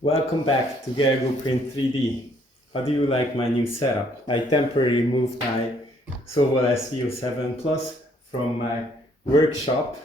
Welcome back to Go Print 3D. How do you like my new setup? I temporarily moved my Sovol SV07 Plus from my workshop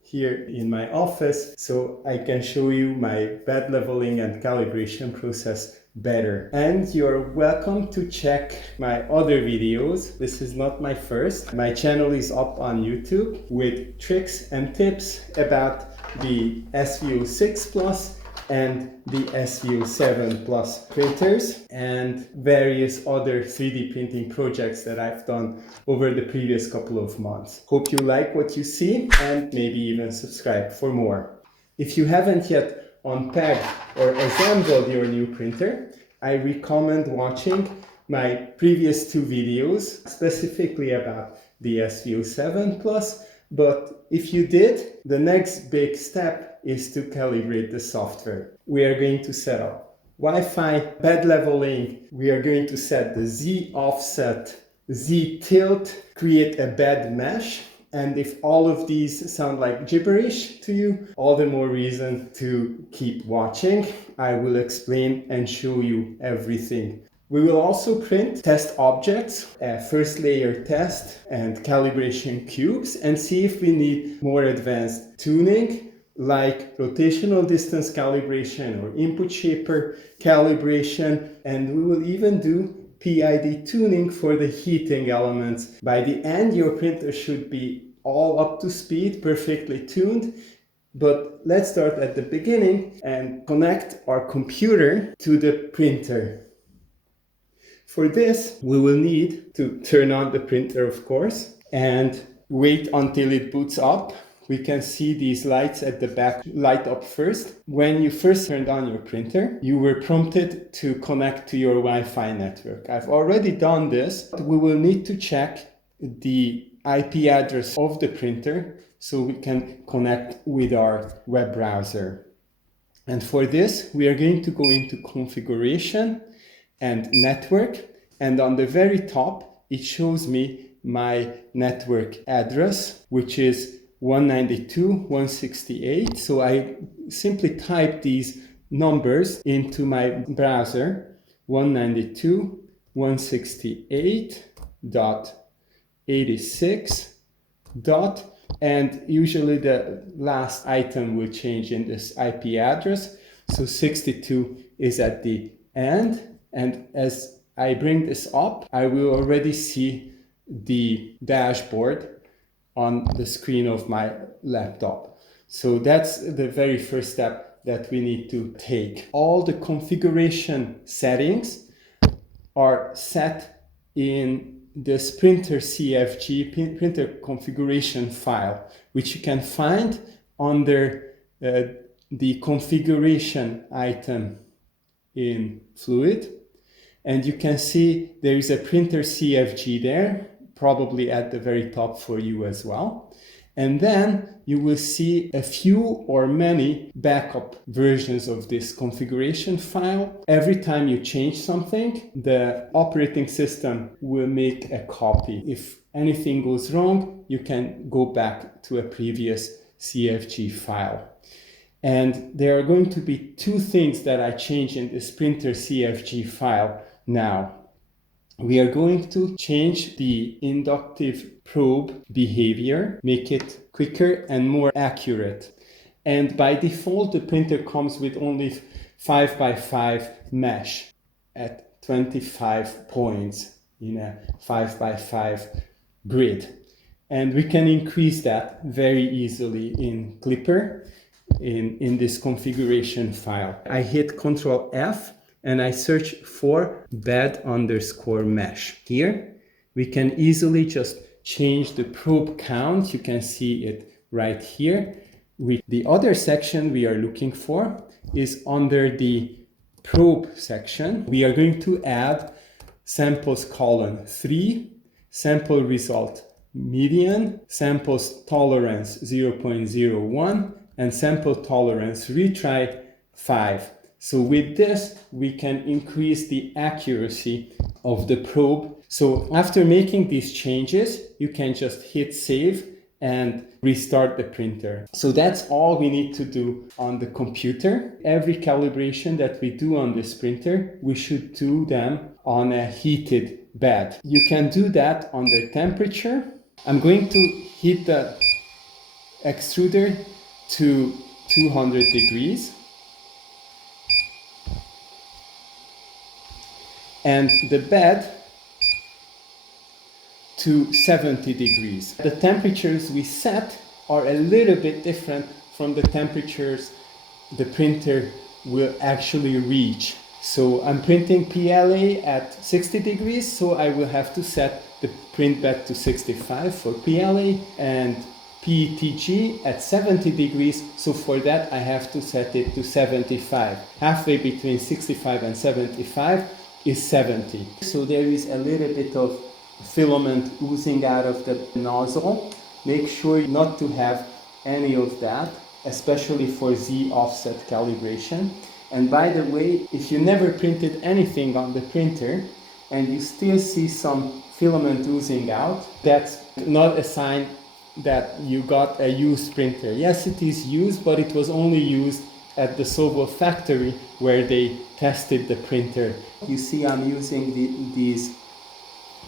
here in my office so I can show you my bed leveling and calibration process better. And you're welcome to check my other videos. This is not my first. My channel is up on YouTube with tricks and tips about the SV06 Plus and the SV07 Plus printers and various other 3D printing projects that I've done over the previous couple of months. Hope you like what you see and maybe even subscribe for more. If you haven't yet unpacked or assembled your new printer, I recommend watching my previous two videos specifically about the SV07 Plus. But if you did, the next big step is to calibrate the software. We are going to set up Wi-Fi, bed leveling. We are going to set the Z offset, Z tilt, create a bed mesh. And if all of these sound like gibberish to you, all the more reason to keep watching. I will explain and show you everything. We will also print test objects, a first layer test and calibration cubes, and see if we need more advanced tuning like rotational distance calibration or input shaper calibration, and we will even do PID tuning for the heating elements. By the end, your printer should be all up to speed, perfectly tuned. But let's start at the beginning and connect our computer to the printer. For this, we will need to turn on the printer, of course, and wait until it boots up. We can see these lights at the back light up first. When you first turned on your printer, you were prompted to connect to your Wi-Fi network. I've already done this. We will need to check the IP address of the printer so we can connect with our web browser. And for this, we are going to go into configuration and network, and on the very top it shows me my network address, which is 192.168. So I simply type these numbers into my browser, 192.168.86. And usually the last item will change in this IP address. So 62 is at the end. And as I bring this up, I will already see the dashboard on the screen of my laptop. So that's the very first step that we need to take. All the configuration settings are set in this printer.cfg printer configuration file, which you can find under the configuration item in Fluid. And you can see there is a printer.cfg there, probably at the very top for you as well. And then you will see a few or many backup versions of this configuration file. Every time you change something, the operating system will make a copy. If anything goes wrong, you can go back to a previous CFG file. And there are going to be two things that I change in this printer.cfg file now. We are going to change the inductive probe behavior, make it quicker and more accurate. And by default, the printer comes with only 5x5 mesh at 25 points in a 5x5 grid. And we can increase that very easily in Klipper in this configuration file. I hit Ctrl F and I search for bed_mesh. Here we can easily just change the probe count. You can see it right here. The other section we are looking for is under the probe section. We are going to add samples colon 3, sample result median, samples tolerance 0.01, and sample tolerance retry 5. So with this, we can increase the accuracy of the probe. So after making these changes, you can just hit save and restart the printer. So that's all we need to do on the computer. Every calibration that we do on this printer, we should do them on a heated bed. You can do that under temperature. I'm going to heat the extruder to 200 degrees. And the bed to 70 degrees. The temperatures we set are a little bit different from the temperatures the printer will actually reach. So I'm printing PLA at 60 degrees, so I will have to set the print bed to 65 for PLA, and PETG at 70 degrees, so for that I have to set it to 75. Halfway between 65 and 75 is 70. So there is a little bit of filament oozing out of the nozzle. Make sure not to have any of that, especially for Z offset calibration. And by the way, if you never printed anything on the printer and you still see some filament oozing out, that's not a sign that you got a used printer. Yes, it is used, but it was only used at the Sovol factory where they tested the printer. You see I'm using these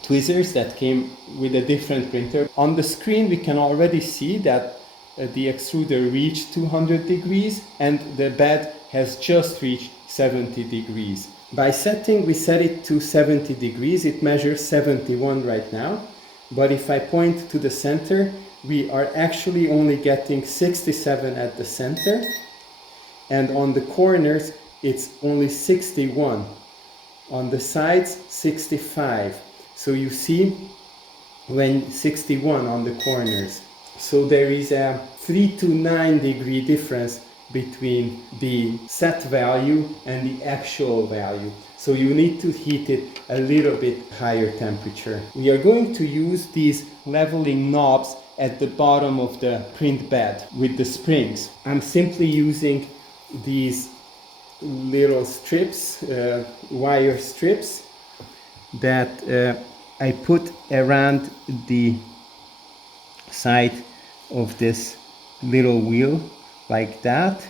tweezers that came with a different printer. On the screen we can already see that the extruder reached 200 degrees and the bed has just reached 70 degrees. By setting, we set it to 70 degrees. It measures 71 right now. But if I point to the center, we are actually only getting 67 at the center. And on the corners, it's only 61. On the sides, 65. So you see when 61 on the corners. So there is a 3 to 9 degree difference between the set value and the actual value. So you need to heat it a little bit higher temperature. We are going to use these leveling knobs at the bottom of the print bed with the springs. I'm simply using these little strips, wire strips, that I put around the side of this little wheel like that.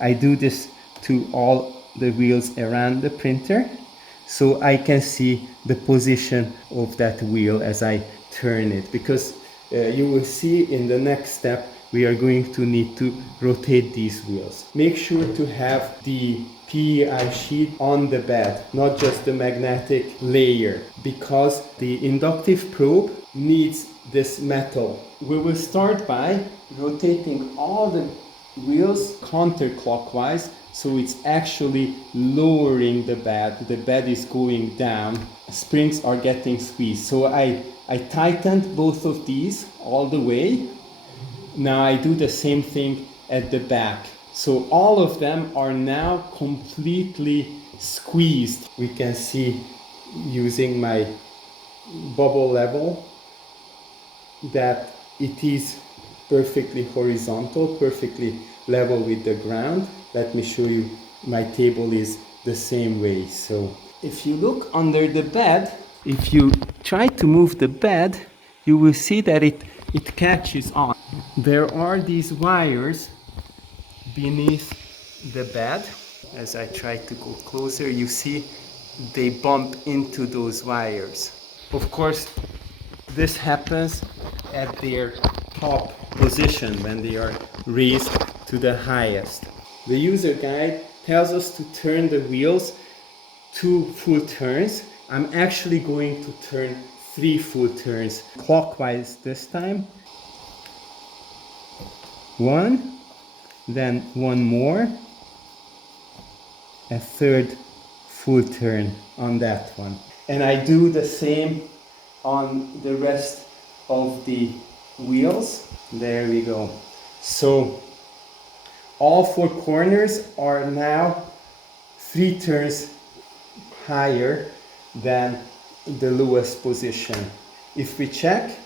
I do this to all the wheels around the printer so I can see the position of that wheel as I turn it, because you will see in the next step we are going to need to rotate these wheels. Make sure to have the PEI sheet on the bed, not just the magnetic layer, because the inductive probe needs this metal. We will start by rotating all the wheels counterclockwise, so it's actually lowering the bed. The bed is going down. Springs are getting squeezed. So I tightened both of these all the way. Now I do the same thing at the back. So all of them are now completely squeezed. We can see using my bubble level that it is perfectly horizontal, perfectly level with the ground. Let me show you, my table is the same way. So if you look under the bed, if you try to move the bed, you will see that it catches on. There are these wires beneath the bed. As I try to go closer, you see they bump into those wires. Of course, this happens at their top position when they are raised to the highest. The user guide tells us to turn the wheels 2 full turns. I'm actually going to turn 3 full turns clockwise this time. 1, then 1 more, a 3rd full turn on that one. And I do the same on the rest of the wheels. There we go. So all 4 corners are now 3 turns higher than the lowest position. If we check,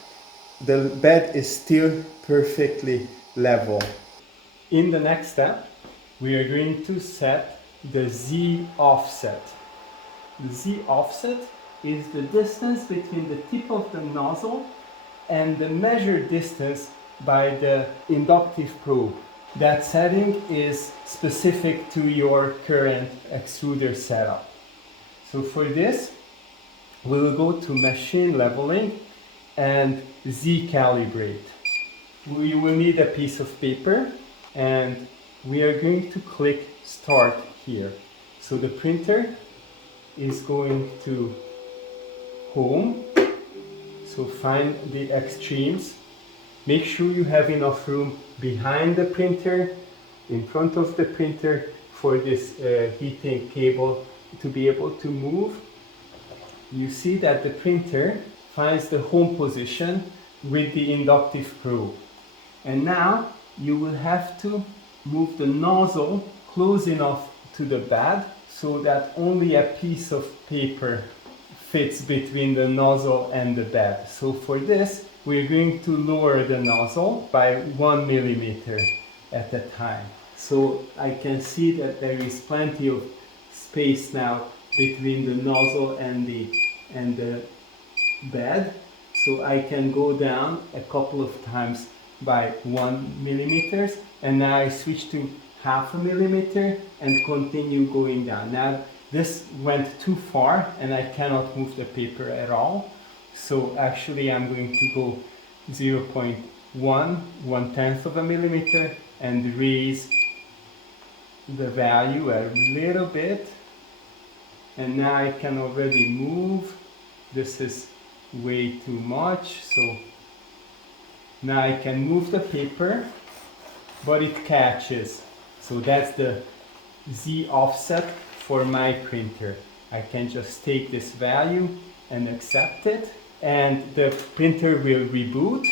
the bed is still perfectly level. In the next step, we are going to set the Z offset. The Z offset is the distance between the tip of the nozzle and the measured distance by the inductive probe. That setting is specific to your current extruder setup. So for this, we will go to machine leveling and Z calibrate. We will need a piece of paper and we are going to click start here. So the printer is going to home. So find the extremes. Make sure you have enough room behind the printer, in front of the printer for this heating cable to be able to move. You see that the printer finds the home position with the inductive probe. And now you will have to move the nozzle close enough to the bed so that only a piece of paper fits between the nozzle and the bed. So for this, we're going to lower the nozzle by 1 millimeter at a time. So I can see that there is plenty of space now between the nozzle and the bed. So I can go down a couple of times by 1 millimeter, and now I switch to 0.5 millimeter and continue going down. Now this went too far and I cannot move the paper at all. So actually I'm going to go 0.1, 1/10 of a millimeter and raise the value a little bit. And now I can already move. This is way too much. So now I can move the paper, but it catches. So that's the Z offset for my printer. I can just take this value and accept it, and the printer will reboot.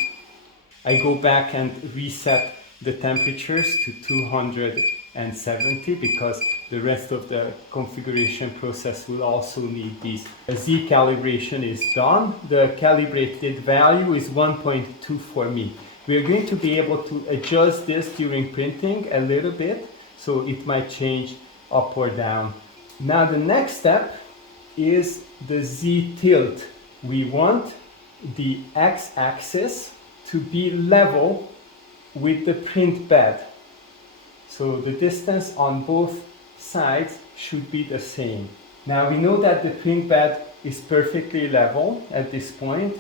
I go back and reset the temperatures to 270 because the rest of the configuration process will also need these. The Z calibration is done. The calibrated value is 1.2 for me. We're going to be able to adjust this during printing a little bit, so it might change up or down. Now the next step is the Z tilt. We want the x-axis to be level with the print bed. So the distance on both sides should be the same. Now we know that the print bed is perfectly level at this point.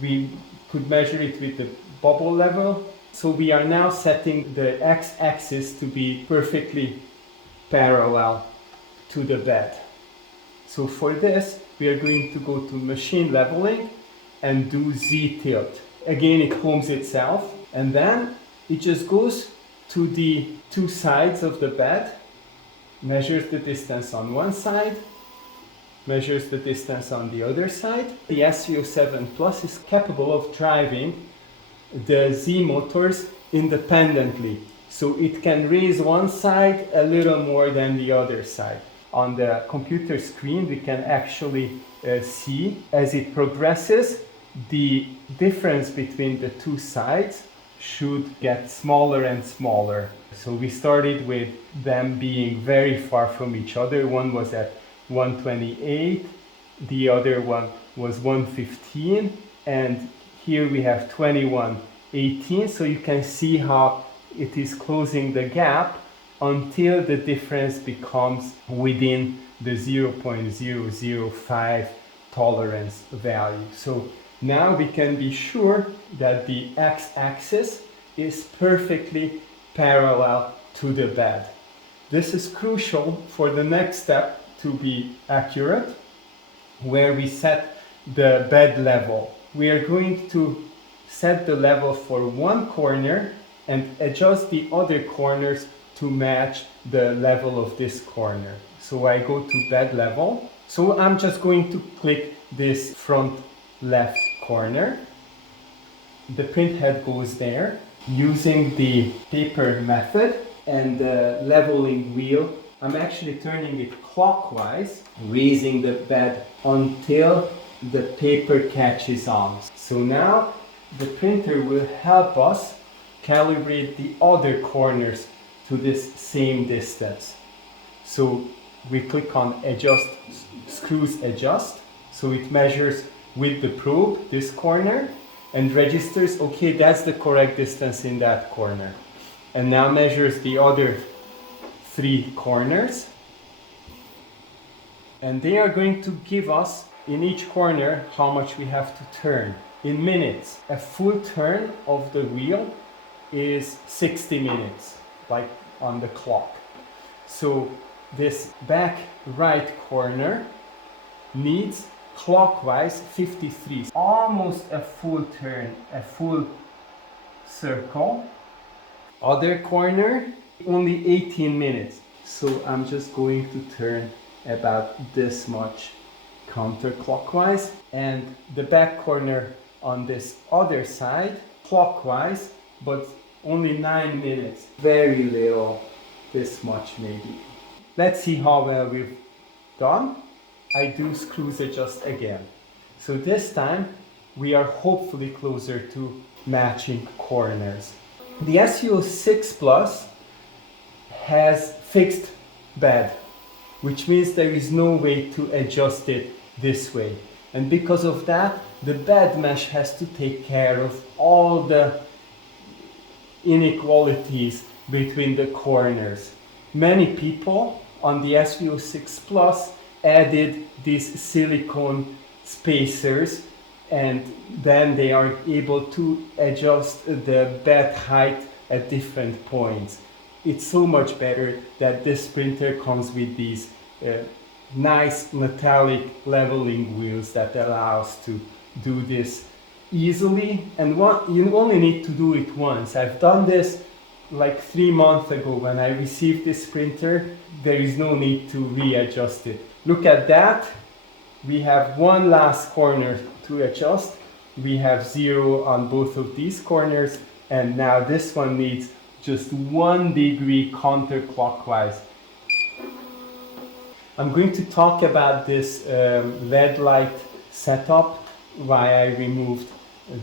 We could measure it with the bubble level. So we are now setting the x-axis to be perfectly parallel to the bed. So for this, we are going to go to machine leveling and do Z tilt. Again, it homes itself, and then it just goes to the two sides of the bed, measures the distance on one side, measures the distance on the other side. The SV07 Plus is capable of driving the Z motors independently. So it can raise one side a little more than the other side. On the computer screen, we can actually see as it progresses, the difference between the two sides should get smaller and smaller. So we started with them being very far from each other. One was at 128, the other one was 115, and here we have 2118. So you can see how it is closing the gap until the difference becomes within the 0.005 tolerance value. So now we can be sure that the x-axis is perfectly parallel to the bed. This is crucial for the next step to be accurate, where we set the bed level. We are going to set the level for one corner and adjust the other corners to match the level of this corner. So I go to bed level. So I'm just going to click this front left corner. The print head goes there. Using the paper method and the leveling wheel, I'm actually turning it clockwise, raising the bed until the paper catches on. So now the printer will help us calibrate the other corners to this same distance. So we click on adjust, screws adjust. So it measures with the probe this corner, and registers, okay, that's the correct distance in that corner. And now measures the other 3 corners. And they are going to give us in each corner how much we have to turn. In minutes, a full turn of the wheel is 60 minutes, like on the clock. So this back right corner needs clockwise 53, almost a full turn, a full circle. Other corner, only 18 minutes. So I'm just going to turn about this much counterclockwise, and the back corner on this other side clockwise, but only 9 minutes. Very little, this much maybe. Let's see how well we've done. I do screws adjust again. So this time we are hopefully closer to matching corners. The SV06 Plus has fixed bed, which means there is no way to adjust it this way. And because of that, the bed mesh has to take care of all the inequalities between the corners. Many people on the SV06 Plus added these silicone spacers, and then they are able to adjust the bed height at different points. It's so much better that this printer comes with these nice metallic leveling wheels that allows to do this easily, and you only need to do it once. I've done this like 3 months ago when I received this printer. There is no need to readjust it. Look at that. We have one last corner to adjust. We have 0 on both of these corners, and now this one needs just 1 degree counterclockwise. I'm going to talk about this LED light setup, why I removed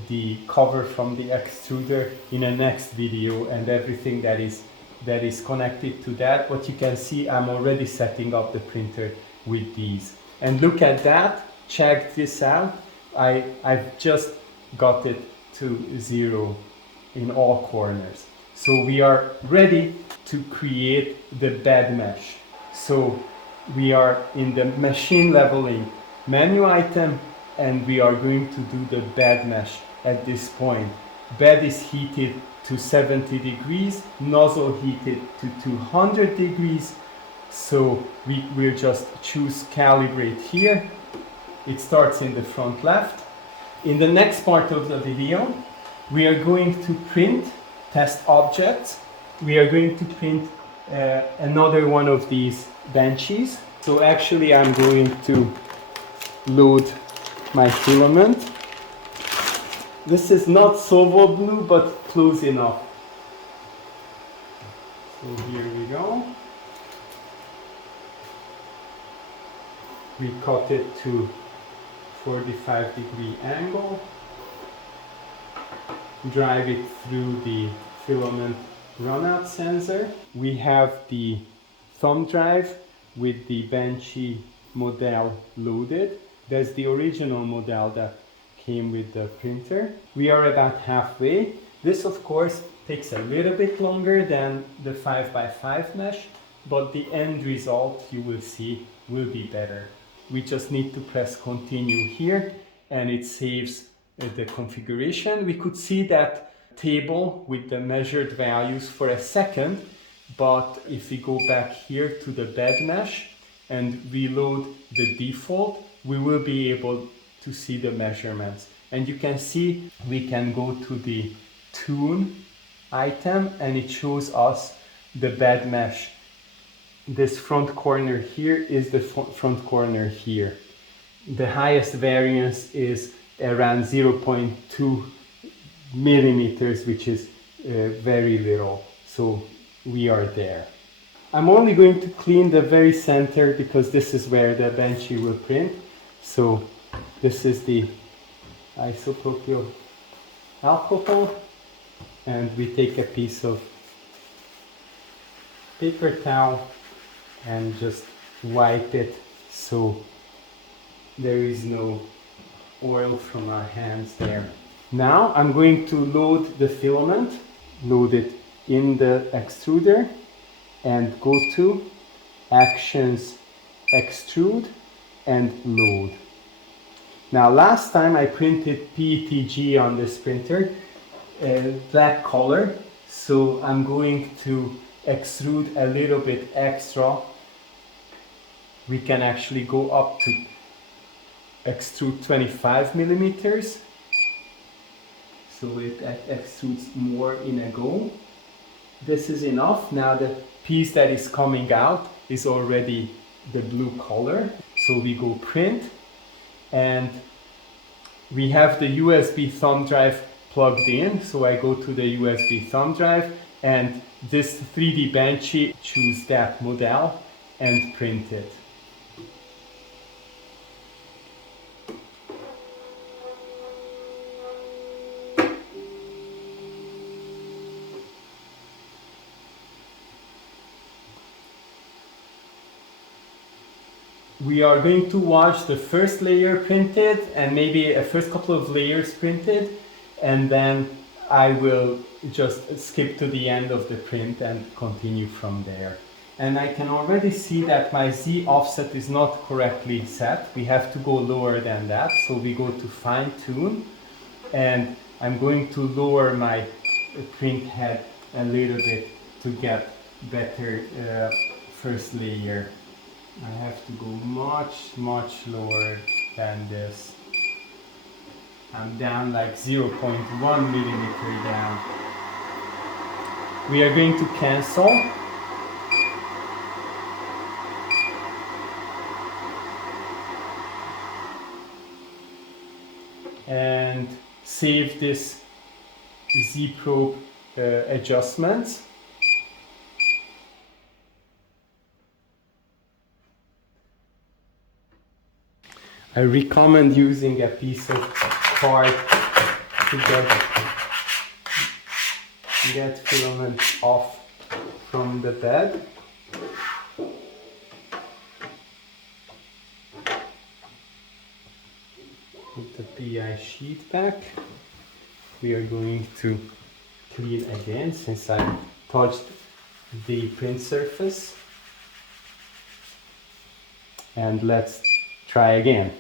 the cover from the extruder, in a next video, and everything that is connected to that. But you can see I'm already setting up the printer with these. And look at that, check this out. I've just got it to 0 in all corners. So we are ready to create the bed mesh. So we are in the machine leveling menu item, and we are going to do the bed mesh at this point. Bed is heated to 70 degrees, nozzle heated to 200 degrees. So we will just choose calibrate here. It starts in the front left. In the next part of the video, we are going to print test objects. We are going to print another one of these Benchies. So actually I'm going to load my filament. This is not Sovol blue, but close enough. So here we go. We cut it to 45-degree angle. Drive it through the filament runout sensor. We have the thumb drive with the Benchy model loaded. There's the original model that came with the printer. We are about halfway. This of course takes a little bit longer than the 5x5 mesh, but the end result you will see will be better. We just need to press continue here, and it saves the configuration. We could see that table with the measured values for a second, but if we go back here to the bed mesh and reload the default, we will be able to see the measurements. And you can see we can go to the tune item, and it shows us the bed mesh. This front corner here is the front corner here. The highest variance is around 0.2 millimeters, which is very little. So we are there. I'm only going to clean the very center because this is where the Benchy will print. So this is the isopropyl alcohol, and we take a piece of paper towel and just wipe it so there is no oil from our hands there. Now I'm going to load the filament, load it in the extruder, and go to Actions, Extrude, and Load. Now last time I printed PETG on this printer, black color, so I'm going to extrude a little bit extra. We can actually go up to extrude 25 millimeters. So it extrudes more in a go. This is enough. Now the piece that is coming out is already the blue color. So we go print, and we have the USB thumb drive plugged in. So I go to the USB thumb drive, and this 3D Benchy, choose that model and print it. We are going to watch the first layer printed and maybe a first couple of layers printed, and then I will just skip to the end of the print and continue from there. And I can already see that my Z offset is not correctly set. We have to go lower than that. So we go to fine tune, and I'm going to lower my print head a little bit to get better first layer. I have to go much lower than this. I'm down like 0.1 millimeter down. We are going to cancel. And save this Z probe adjustments. I recommend using a piece of card to get filament off from the bed. Put the PI sheet back. We are going to clean again since I touched the print surface. And let's try again.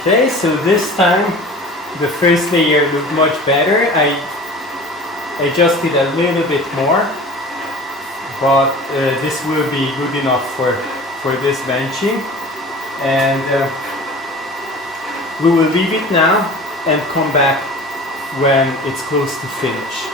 Okay, so this time the first layer looked much better. I adjusted a little bit more, but this will be good enough for this Benchy. And we will leave it now and come back when it's close to finish.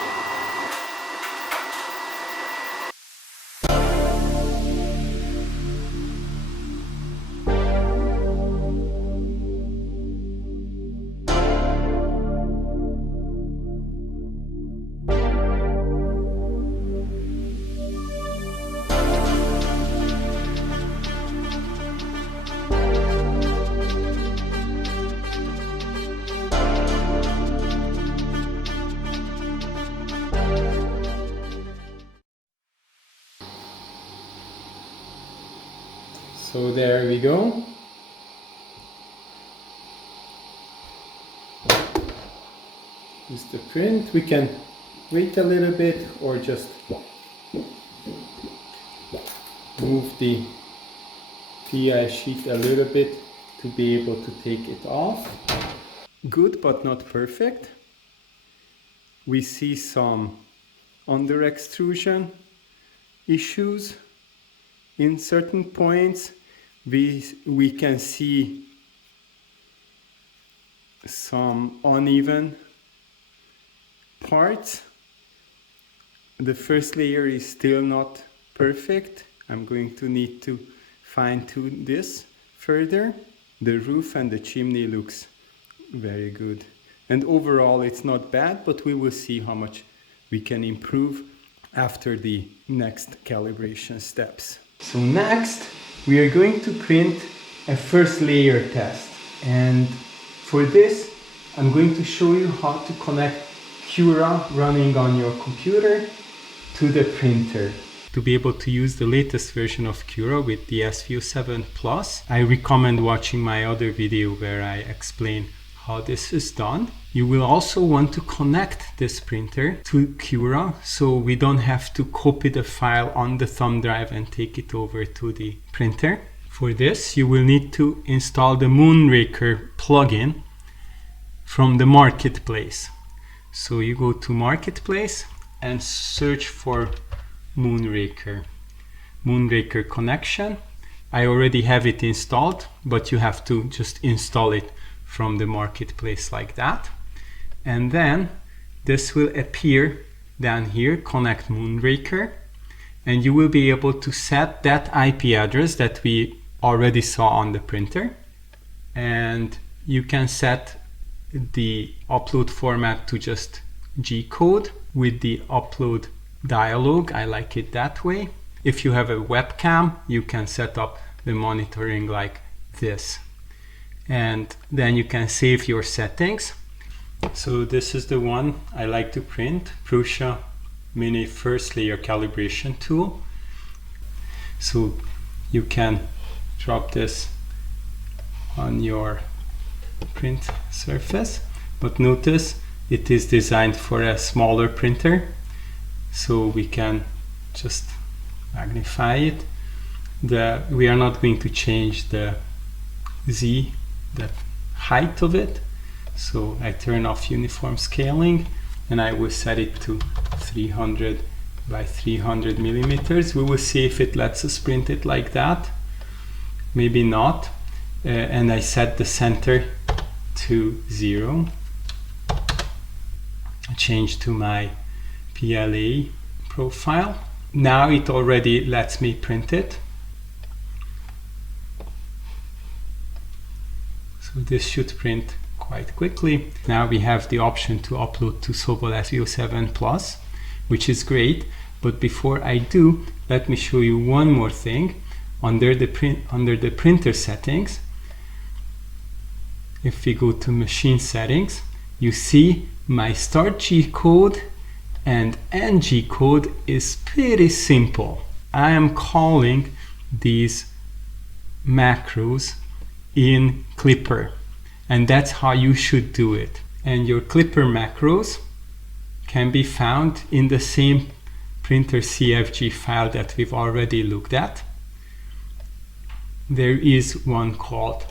So there we go. Use the print. We can wait a little bit or just move the PI sheet a little bit to be able to take it off. Good, but not perfect. We see some under extrusion issues. In certain points we can see some uneven parts. The first layer is still not perfect. I'm going to need to fine-tune this further. The roof and the chimney looks very good. And overall it's not bad, but we will see how much we can improve after the next calibration steps. So next we are going to print a first layer test. And for this I'm going to show you how to connect Cura running on your computer to the printer. To be able to use the latest version of Cura with the SV07 Plus, I recommend watching my other video where I explain how this is done. You will also want to connect this printer to Cura, so we don't have to copy the file on the thumb drive and take it over to the printer. For this, you will need to install the Moonraker plugin from the marketplace. So you go to marketplace and search for Moonraker connection. I already have it installed, but you have to just install it from the marketplace like that. And then this will appear down here, connect Moonraker, and you will be able to set that IP address that we already saw on the printer. And you can set the upload format to just G-code with the upload dialog. I like it that way. If you have a webcam, you can set up the monitoring like this. And then you can save your settings. So this is the one I like to print, Prusa Mini First Layer Calibration Tool. So you can drop this on your print surface, but notice it is designed for a smaller printer, so we can just magnify it. We are not going to change the height of it, so I turn off uniform scaling and I will set it to 300 by 300 millimeters. We will see if it lets us print it like that, maybe not. And I set the center to 0. Change to my PLA profile. Now it already lets me print it. So this should print quite quickly. Now we have the option to upload to Sovol SV07 Plus, which is great. But before I do, let me show you one more thing. Under the printer settings, if we go to machine settings, you see my start G code and end G code is pretty simple. I am calling these macros in Klipper, and that's how you should do it. And your Klipper macros can be found in the same printer.cfg file that we've already looked at. There is one called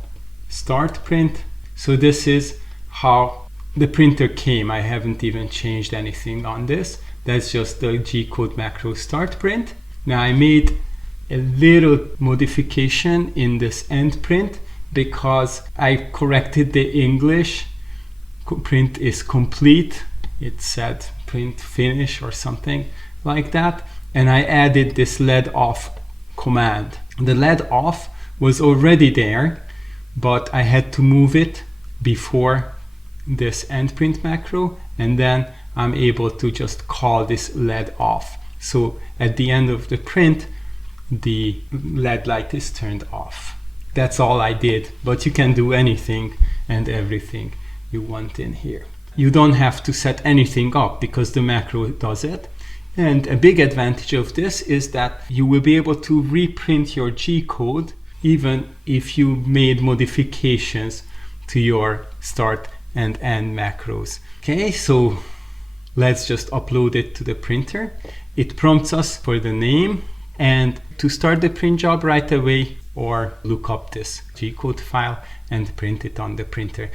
start print. So this is how the printer came. I haven't even changed anything on this. That's just the G-code macro start print. Now I made a little modification in this end print because I corrected the English. Print is complete. It said print finish or something like that. And I added this LED off command. The LED off was already there, but I had to move it before this end print macro, and then I'm able to just call this LED off. So at the end of the print, the LED light is turned off. That's all I did, but you can do anything and everything you want in here. You don't have to set anything up because the macro does it. And a big advantage of this is that you will be able to reprint your G code even if you made modifications to your start and end macros. Okay, so let's just upload it to the printer. It prompts us for the name and to start the print job right away, or look up this G-code file and print it on the printer.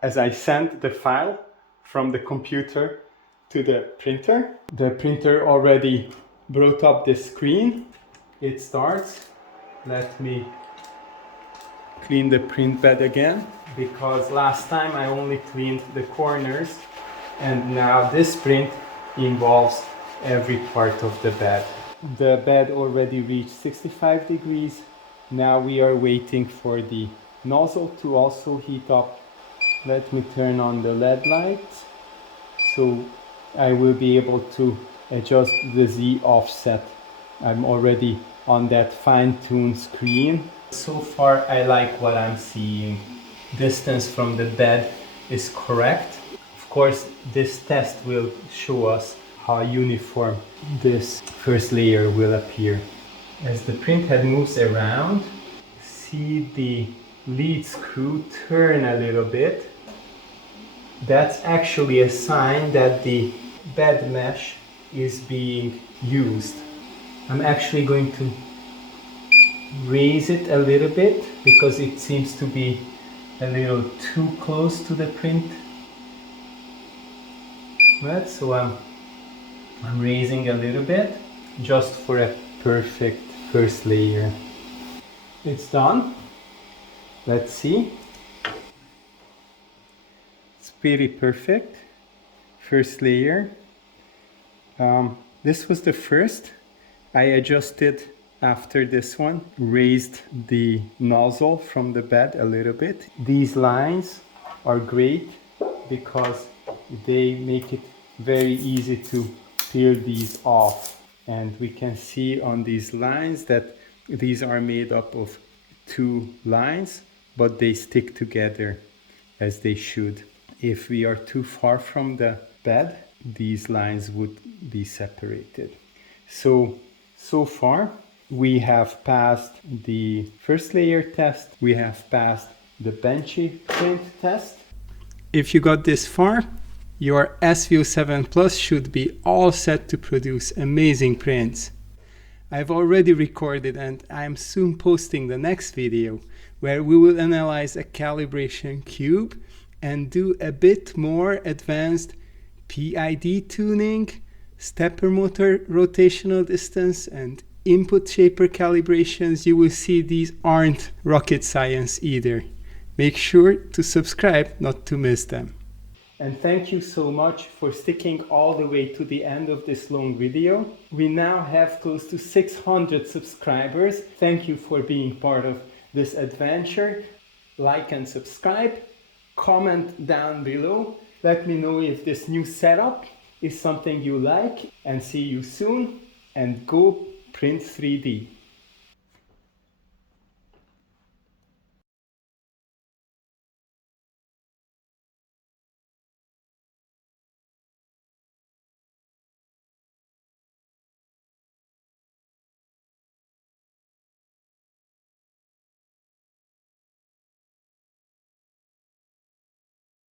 As I sent the file from the computer to the printer. The printer already brought up the screen. It starts. Let me clean the print bed again, because last time I only cleaned the corners, and now this print involves every part of the bed. The bed already reached 65 degrees. Now we are waiting for the nozzle to also heat up. Let me turn on the LED lights so I will be able to adjust the Z offset. I'm already on that fine-tuned screen. So far I like what I'm seeing. Distance from the bed is correct. Of course, this test will show us how uniform this first layer will appear. As the print head moves around, see the lead screw turn a little bit. That's actually a sign that the bed mesh is being used. I'm actually going to raise it a little bit because it seems to be a little too close to the print. Right, so I'm raising a little bit just for a perfect first layer. It's done. Let's see. It's pretty perfect. First layer. This was the first. I adjusted after this one, raised the nozzle from the bed a little bit. These lines are great because they make it very easy to peel these off. And we can see on these lines that these are made up of two lines, but they stick together as they should. If we are too far from the bed, these lines would be separated. So far, we have passed the first layer test. We have passed the Benchy print test. If you got this far, your SV07 Plus should be all set to produce amazing prints. I've already recorded and I'm soon posting the next video where we will analyze a calibration cube and do a bit more advanced PID tuning, stepper motor rotational distance, and input shaper calibrations. You will see these aren't rocket science either. Make sure to subscribe not to miss them. And thank you so much for sticking all the way to the end of this long video. We now have close to 600 subscribers. Thank you for being part of this adventure. Like and subscribe. Comment down below. Let me know if this new setup is something you like, and see you soon, and go print 3D.